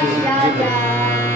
哎呀呀！